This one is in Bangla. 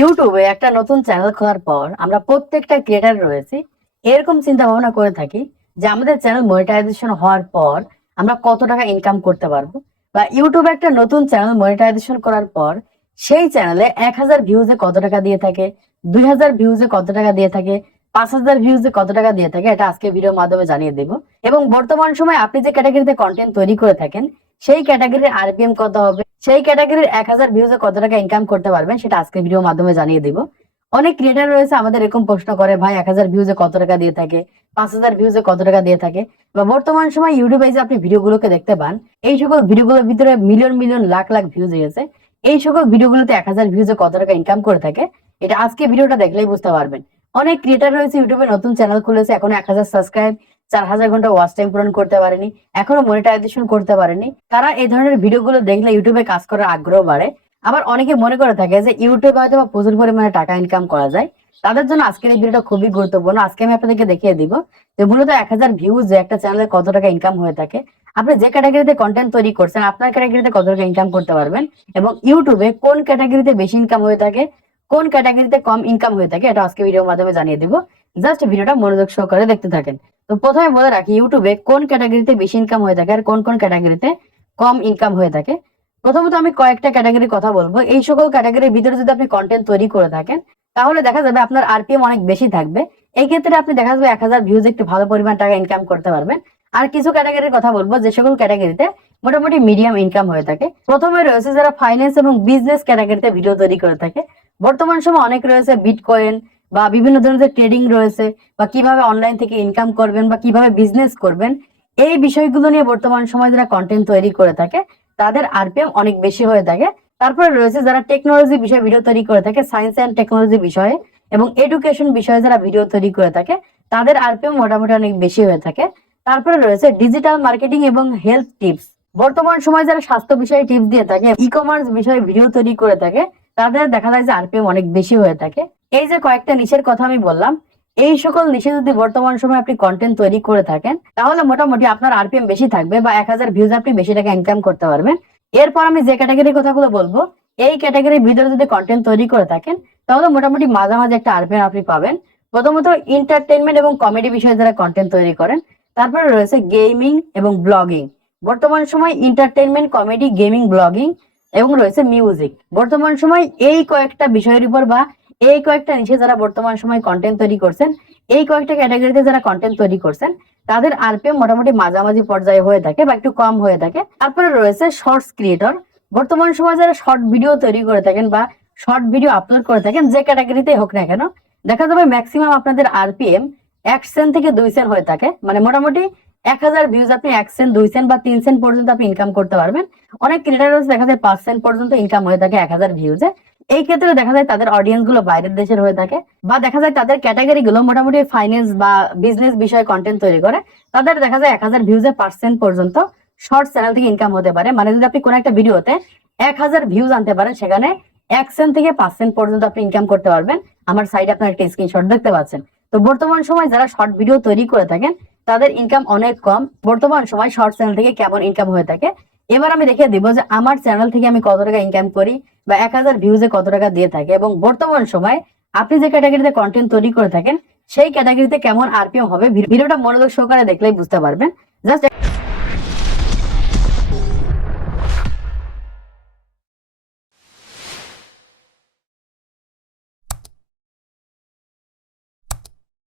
ইউটিউবে একটা নতুন চ্যানেল খোলার পর আমরা প্রত্যেকটা ক্রিয়েটার রয়েছি এরকম চিন্তা ভাবনা করে থাকি যে আমাদের চ্যানেল মনিটাইজেশন হওয়ার পর আমরা কত টাকা ইনকাম করতে পারবো, বা ইউটিউবে একটা নতুন চ্যানেল মনিটাইজেশন করার পর সেই চ্যানেলে 1000 ভিউজে কত টাকা দিয়ে থাকে, 2000 ভিউজে কত টাকা দিয়ে থাকে, 5000 ভিউজে কত টাকা দিয়ে থাকে। এটা আজকে ভিডিওর মাধ্যমে জানিয়ে দেব। এবং বর্তমান সময় আপনি যে ক্যাটাগরিতে কন্টেন্ট তৈরি করে থাকেন সেই ক্যাটাগরির আরপিএম কত হবে, সেই ক্যাটাগরির 1000 ভিউজে কত টাকা ইনকাম করতে পারবেন, সেটা আজকে ভিডিওর মাধ্যমে জানিয়ে দিব। অনেক ক্রিয়েটার রয়েছে আমাদের এরকম প্রশ্ন করে, ভাই 1000 ভিউজে কত টাকা দিয়ে থাকে, 5000 ভিউজে কত টাকা দিয়ে থাকে। বা বর্তমান সময় ইউটিউবে যে আপনি ভিডিওগুলোকে দেখতে পান, এই সকল ভিডিওগুলোর ভিতরে million million lakh lakh views গেছে। এই সকল ভিডিওগুলোতে 1000 ভিউজে কত টাকা ইনকাম করে থাকে, এটা আজকে ভিডিওটা দেখলেই বুঝতে পারবেন। অনেক ক্রিয়েটার রয়েছে ইউটিউবে নতুন চ্যানেল খুলেছে, এখনো 1000 সাবস্ক্রাইব, 4000 ঘন্টা ওয়াচ টাইম পূরণ করতে পারেনি, এখনো মনিটাইজেশন করতে পারেনি। তারা এই ধরনের ভিডিওগুলো দেখলে ইউটিউবে কাজ করার আগ্রহ বাড়ে। আবার অনেকে মনে করে থাকে যে ইউটিউবে হয়তো প্রচুর পরিমাণে টাকা ইনকাম করা যায়, তাদের জন্য আজকের এই ভিডিওটা খুবই গুরুত্বপূর্ণ। আজকে আমি আপনাদেরকে দেখিয়ে দিব যে মূলত 1000 ভিউজ যে একটা চ্যানেলে কত টাকা ইনকাম হয়ে থাকে, আপনি যে ক্যাটাগরিতে কন্টেন্ট তৈরি করছেন আপনার ক্যাটাগরিতে কত টাকা ইনকাম করতে পারবেন, এবং ইউটিউবে কোন ক্যাটাগরিতে বেশি ইনকাম হয়ে থাকে, কোন ক্যাটাগরিতে কম ইনকাম হয়ে থাকে, এটা আজকে ভিডিওর মাধ্যমে জানিয়ে দিব। জাস্ট ভিডিওটা মনোযোগ সহকারে দেখতে থাকেন। তো প্রথমে বলে রাখি, ইউটিউবে কোন ক্যাটাগরিতে বেশি ইনকাম হয়ে থাকে আর কোন কোন ক্যাটাগরিতে কম ইনকাম হয়ে থাকে। প্রথমত আমি কয়েকটা ক্যাটাগরির কথা বলবো। এই সকল ক্যাটাগরির ভিতরে যদি আপনি কন্টেন্ট তৈরি করে থাকেন তাহলে দেখা যাবে আপনার আরপিএম অনেক বেশি থাকবে। এই ক্ষেত্রে আপনি দেখা যাবে 1000 ভিউজ একটু ভালো পরিমাণ টাকা ইনকাম করতে পারবেন। আর কিছু ক্যাটাগরির কথা বলবো যে সকল ক্যাটাগরিতে মোটামুটি মিডিয়াম ইনকাম হয়ে থাকে। প্রথমে রয়েছে যারা ফাইন্যান্স এবং বিজনেস ক্যাটাগরিতে ভিডিও তৈরি করে থাকে। বর্তমান সময় অনেক রয়েছে বিটকয়েন বা বিভিন্ন ধরনের ট্রেডিং রয়েছে, বা কিভাবে অনলাইন থেকে ইনকাম করবেন বা কিভাবে বিজনেস করবেন, এই বিষয়গুলো নিয়ে বর্তমান সময় যারা কন্টেন্ট তৈরি করে থাকে তাদের আরপিএম অনেক বেশি হয়ে থাকে। তারপরে রয়েছে যারা টেকনোলজি বিষয়ে ভিডিও তৈরি করে থাকে, সায়েন্স অ্যান্ড টেকনোলজি বিষয়ে এবং এডুকেশন বিষয়ে যারা ভিডিও তৈরি করে থাকে তাদের আরপিএম মোটামুটি অনেক বেশি হয়ে থাকে। তারপরে রয়েছে ডিজিটাল মার্কেটিং এবং হেলথ টিপস। বর্তমান সময় যারা স্বাস্থ্য বিষয়ে টিপস দিয়ে থাকে, ই কমার্স বিষয়ে ভিডিও তৈরি করে থাকে, তাদের দেখা যায় যে আরপিএম অনেক বেশি হয়ে থাকে। এই যে কয়েকটা নিশের কথা আমি বললাম, এই সকল নিশে যদি বর্তমান সময় আপনি কন্টেন্ট তৈরি করে থাকেন তাহলে মোটামুটি আপনার আরপিএম বেশি থাকবে, বা 1000 ভিউজ আপনি বেশি টাকা ইনকাম করতে পারবেন। এরপর আমি যে ক্যাটাগরির কথাগুলো বলবো, এই ক্যাটাগরির ভিতরে যদি কন্টেন্ট তৈরি করে থাকেন তাহলে মোটামুটি মাঝামাঝি একটা আরপিএম আপনি পাবেন। প্রথমত এন্টারটেনমেন্ট এবং কমেডি বিষয়ে যারা কন্টেন্ট তৈরি করেন, তারপরে রয়েছে গেমিং এবং ব্লগিং। বর্তমান সময় এন্টারটেনমেন্ট, কমেডি, গেমিং, ব্লগিং এবং রয়েছে মিউজিক। বর্তমান সময় এই কয়েকটা বিষয়ের উপর বা এই কয়েকটা নিচে যারা বর্তমান সময় কন্টেন্ট তৈরি করছেন, এই কয়েকটা ক্যাটাগরিতে যারা কন্টেন্ট তৈরি করছেন তাদের আরপিএম মোটামুটি মাঝামাঝি পর্যায়ে হয়ে থাকে বা একটু কম হয়ে থাকে। তারপরে রয়েছে শর্টস ক্রিয়েটর। বর্তমান সময় যারা শর্ট ভিডিও তৈরি করে থাকেন বা শর্ট ভিডিও আপলোড করে থাকেন, যে ক্যাটাগরিতে হোক না কেন, দেখা যাবে ম্যাক্সিমাম আপনাদের আরপিএম 1 সেন্ট থেকে 2 সেন্ট হয়ে থাকে। মানে মোটামুটি 1000 ভিউজ আপনি 1 সেন্ট, 2 সেন্ট বা 3 সেন্ট পর্যন্ত আপনি ইনকাম করতে পারবেন। অনেক ক্রিয়েটর দেখা যায় 5 সেন্ট পর্যন্ত ইনকাম হয়ে থাকে 1000 ভিউজে। এই ক্ষেত্রে দেখা যায় তাদের অডিয়েন্স গুলো বাইরের দেশের হয়ে থাকে, বা দেখা যায় তাদের ক্যাটাগরি গুলো মোটামুটি ফাইন্যান্স বা বিজনেস বিষয়ে কন্টেন্ট তৈরি করে। তাদের দেখা যায় 1000 ভিউজে পার্সেন্ট পর্যন্ত শর্ট চ্যানেল থেকে ইনকাম হতে পারে। মানে যদি আপনি কোন একটা ভিডিওতে 1000 ভিউজ আনতে পারেন, সেখানে 1 সেন্ট থেকে 5 সেন্ট পর্যন্ত আপনি ইনকাম করতে পারবেন। আমার সাইডে আপনার একটা স্ক্রিনশট দেখতে পাচ্ছেন। তো বর্তমান সময় যারা শর্ট ভিডিও তৈরি করে থাকেন তাদের ইনকাম অনেক কম। বর্তমান সময় শর্ট চ্যানেল থেকে কেমন ইনকাম হয়ে থাকে এবার আমি দেখিয়ে দিব যে আমার চ্যানেল থেকে আমি কত টাকা ইনকাম করি বা 1000 ভিউজে কত টাকা দিয়ে থাকে, এবং বর্তমান সময় আপনি যে ক্যাটাগরিতে কন্টেন্ট তৈরি করে থাকেন সেই ক্যাটাগরিতে কেমন আরপিএম হবে। ভিডিওটা মনোযোগ সহকারে দেখলেই বুঝতে পারবেন। জাস্ট